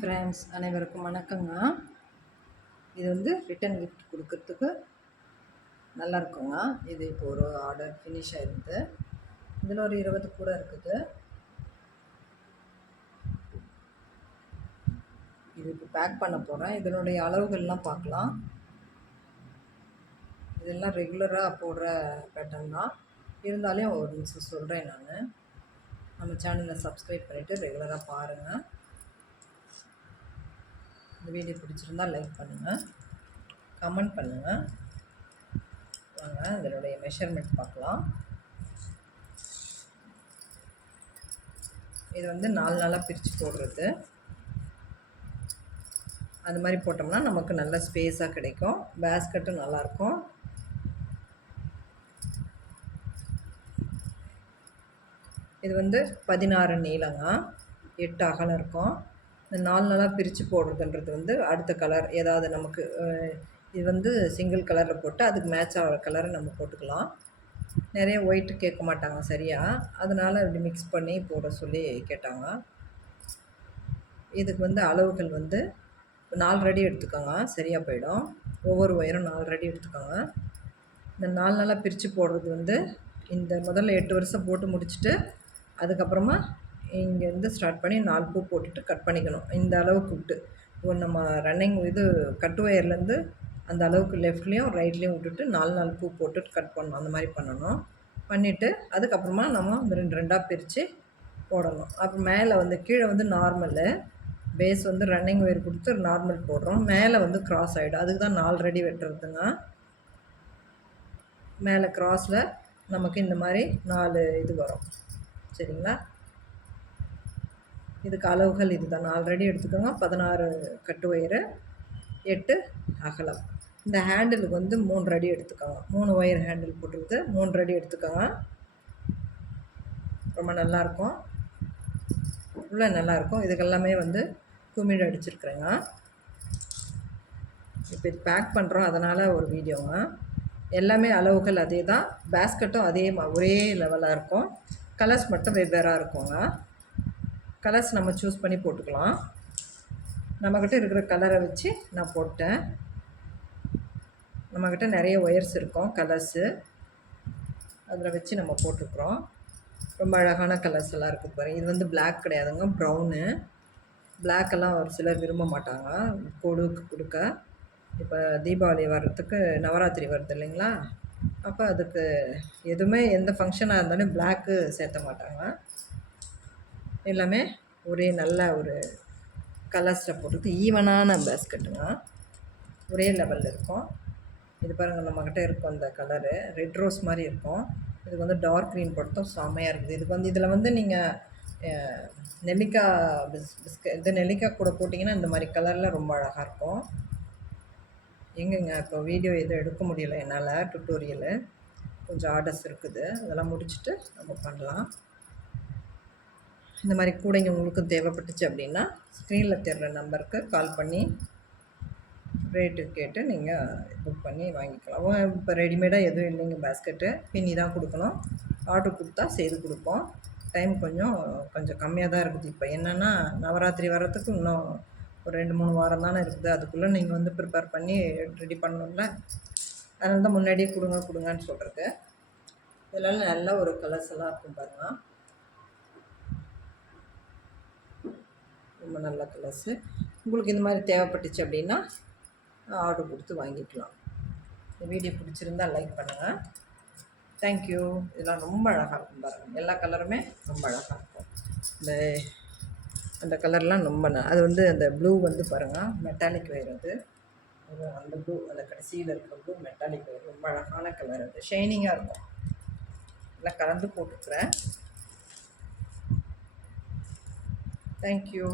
Friends, அனைவருக்கும் வணக்கங்க. இது வந்து ரிட்டன் கிஃப்ட் கொடுக்கறதுக்கு நல்லா இருக்குங்க. இது இப்போ ஒரு ஆர்டர் ஃபினிஷ் ஆகிருக்குது. இதில் ஒரு 20 கூட இருக்குது. இது இப்போ பேக் பண்ண போகிறேன். இதனுடைய அளவுகள்லாம் பார்க்கலாம். இதெல்லாம் ரெகுலராக போடுற பேட்டர்ன் தான். இருந்தாலும் ஒரு நிமிஷம் சொல்கிறேன். நான் நம்ம சேனலை சப்ஸ்கிரைப் பண்ணிவிட்டு ரெகுலராக பாருங்கள். இந்த வீடியோ பிடிச்சிருந்தால் லைக் பண்ணுங்கள், கமெண்ட் பண்ணுங்கள். வாங்க இதனுடைய மெஷர்மெண்ட் பார்க்கலாம். இது வந்து 4 நாளாக பிரித்து போடுறது. அது மாதிரி போட்டோம்னா நமக்கு நல்ல ஸ்பேஸாக கிடைக்கும். பேஸ்கட்டும் நல்லாயிருக்கும். இது வந்து 16 நீளங்க, 8 அகலம் இருக்கும். இந்த 4 நாளாக பிரித்து போடுறதுன்றது வந்து அடுத்த கலர் ஏதாவது நமக்கு இது வந்து சிங்கிள் கலரில் போட்டு அதுக்கு மேட்ச் ஆகிற கலரை நம்ம போட்டுக்கலாம். நிறைய ஒயிட்டு கேட்க மாட்டாங்க சரியாக, அதனால் இப்படி மிக்ஸ் பண்ணி போட சொல்லி கேட்டாங்க. இதுக்கு வந்து அளவுகள் வந்து 4 ரெடி எடுத்துக்கோங்க, சரியாக போயிடும். ஒவ்வொரு ஒயரும் 4 ரெடி எடுத்துக்கோங்க. இந்த 4 நாளாக பிரித்து போடுறது வந்து இந்த முதல்ல 8 வருஷம் போட்டு முடிச்சுட்டு அதுக்கப்புறமா இங்கேருந்து ஸ்டார்ட் பண்ணி 4 பூ போட்டுட்டு கட் பண்ணிக்கணும். இந்த அளவுக்கு விட்டு நம்ம ரன்னிங் இது கட்டு ஒயர்லேருந்து அந்த அளவுக்கு லெஃப்ட்லேயும் ரைட்லேயும் விட்டுட்டு 4 பூ போட்டுட்டு கட் பண்ணணும். அந்த மாதிரி பண்ணணும். பண்ணிவிட்டு அதுக்கப்புறமா நம்ம இந்த 2 பிரித்து போடணும். அப்புறம் மேலே வந்து கீழே வந்து நார்மலு பேஸ் வந்து ரன்னிங் ஒயர் கொடுத்து நார்மல் போடுறோம். மேலே வந்து க்ராஸ் ஆகிடும். அதுக்கு தான் 4 ரெடி வெட்டுறதுங்க. மேலே க்ராஸில் நமக்கு இந்த மாதிரி 4 இது வரும். சரிங்களா? இதுக்கு அளவுகள் இது தான். 4 ரெடி எடுத்துக்கோங்க. 16 கட்டு ஒயரு, 8 அகலம். இந்த ஹேண்டிலுக்கு வந்து 3 ரெடி எடுத்துக்கோங்க. 3 ஒயர் ஹேண்டில் போட்டுருக்கு. 3 ரெடி எடுத்துக்கோங்க. ரொம்ப நல்லாயிருக்கும், உள்ள நல்லாயிருக்கும். இதுக்கெல்லாமே வந்து குமிழ் அடிச்சிருக்குறேங்க. இப்போ இது பேக் பண்ணுறோம், அதனால் ஒரு வீடியோங்க. எல்லாமே அளவுகள் அதே தான். பேஸ்கட்டும் அதே ஒரே லெவலாக இருக்கும். கலர்ஸ் மட்டும் வெவ்வேறாக இருக்குங்க. கலர்ஸ் நம்ம சூஸ் பண்ணி போட்டுக்கலாம். நம்மக்கிட்ட இருக்கிற கலரை வச்சு நான் போட்டேன். நம்மக்கிட்ட நிறைய ஒயர்ஸ் இருக்கும், கலர்ஸு அதில் வச்சு நம்ம போட்டுருக்குறோம். ரொம்ப அழகான கலர்ஸ் எல்லாம் இருக்குது பாருங்கள். இது வந்து பிளாக் கிடையாதுங்க, ப்ரௌனு. பிளாக்கெல்லாம் ஒரு சிலர் விரும்ப மாட்டாங்க கொடுக்க. இப்போ தீபாவளி வர்றதுக்கு நவராத்திரி வருது இல்லைங்களா, அப்போ அதுக்கு எதுவுமே எந்த ஃபங்க்ஷனாக இருந்தாலும் பிளாக்கு சேர்த்த மாட்டாங்க. எல்லாமே ஒரே நல்ல ஒரு கலர்ஸில் போட்டுட்டு ஈவனான பேஸ்கட்டுங்க, ஒரே லெவலில் இருக்கும். இது பாருங்கள், நம்மக்கிட்ட இருக்கும் அந்த கலரு ரெட் ரோஸ் மாதிரி இருக்கும். இதுக்கு வந்து டார்க் க்ரீன் போட்டதும் செம்மையாக இருக்குது. இதுக்கு வந்து இதில் வந்து நீங்கள் நெல்லிக்காய் இது நெல்லிக்காய் கூட போட்டிங்கன்னா இந்த மாதிரி கலரில் ரொம்ப அழகாக இருக்கும். எங்கேங்க இப்போ வீடியோ எதுவும் எடுக்க முடியலை என்னால், டுட்டோரியலு கொஞ்சம் ஆர்டர்ஸ் இருக்குது. அதெல்லாம் முடிச்சுட்டு நம்ம பண்ணலாம். இந்த மாதிரி கூடைங்க உங்களுக்கும் தேவைப்பட்டுச்சு அப்படின்னா ஸ்க்ரீனில் தெரிகிற நம்பருக்கு கால் பண்ணி ரேட்டு கேட்டு நீங்கள் புக் பண்ணி வாங்கிக்கலாம். இப்போ ரெடிமேடாக எதுவும் இல்லைங்க, பேஸ்கெட்டு பின்னி தான் கொடுக்கணும். ஆர்டர் கொடுத்தா செய்து கொடுப்போம். டைம் கொஞ்சம் கம்மியாக தான் இருக்குது. இப்போ என்னென்னா நவராத்திரி வர்றதுக்கு இன்னும் ஒரு 2-3 வாரம் தானே இருக்குது. அதுக்குள்ளே நீங்கள் வந்து ப்ரிப்பேர் பண்ணி ரெடி பண்ணணும்ல, அதனால தான் முன்னாடியே கொடுங்கன்னு சொல்கிறது. இதெல்லாம் நல்ல ஒரு கலர்ஸ் எல்லாம் இருக்கும் பாருங்கள், ரொம்ப நல்ல கலர்ஸு. உங்களுக்கு இந்த மாதிரி தேவைப்பட்டுச்சு அப்படின்னா ஆர்டர் கொடுத்து வாங்கிக்கலாம். இந்த வீடியோ பிடிச்சிருந்தால் லைக் பண்ணுங்கள். தேங்க்யூ. இதெல்லாம் ரொம்ப அழகாக இருக்கும் பாருங்கள். எல்லா கலருமே ரொம்ப அழகாக இருக்கும். அந்த கலர்லாம் ரொம்ப அது வந்து அந்த ப்ளூ வந்து பாருங்கள், மெட்டாலிக் ஒயர். அது அந்த ப்ளூ, அந்த கடைசியில் இருக்கிற ப்ளூ மெட்டாலிக் ஒயர், ரொம்ப அழகான கலர். அது ஷைனிங்காக இருக்கும். எல்லாம் கலந்து போட்டுக்கிறேன். தேங்க்யூ.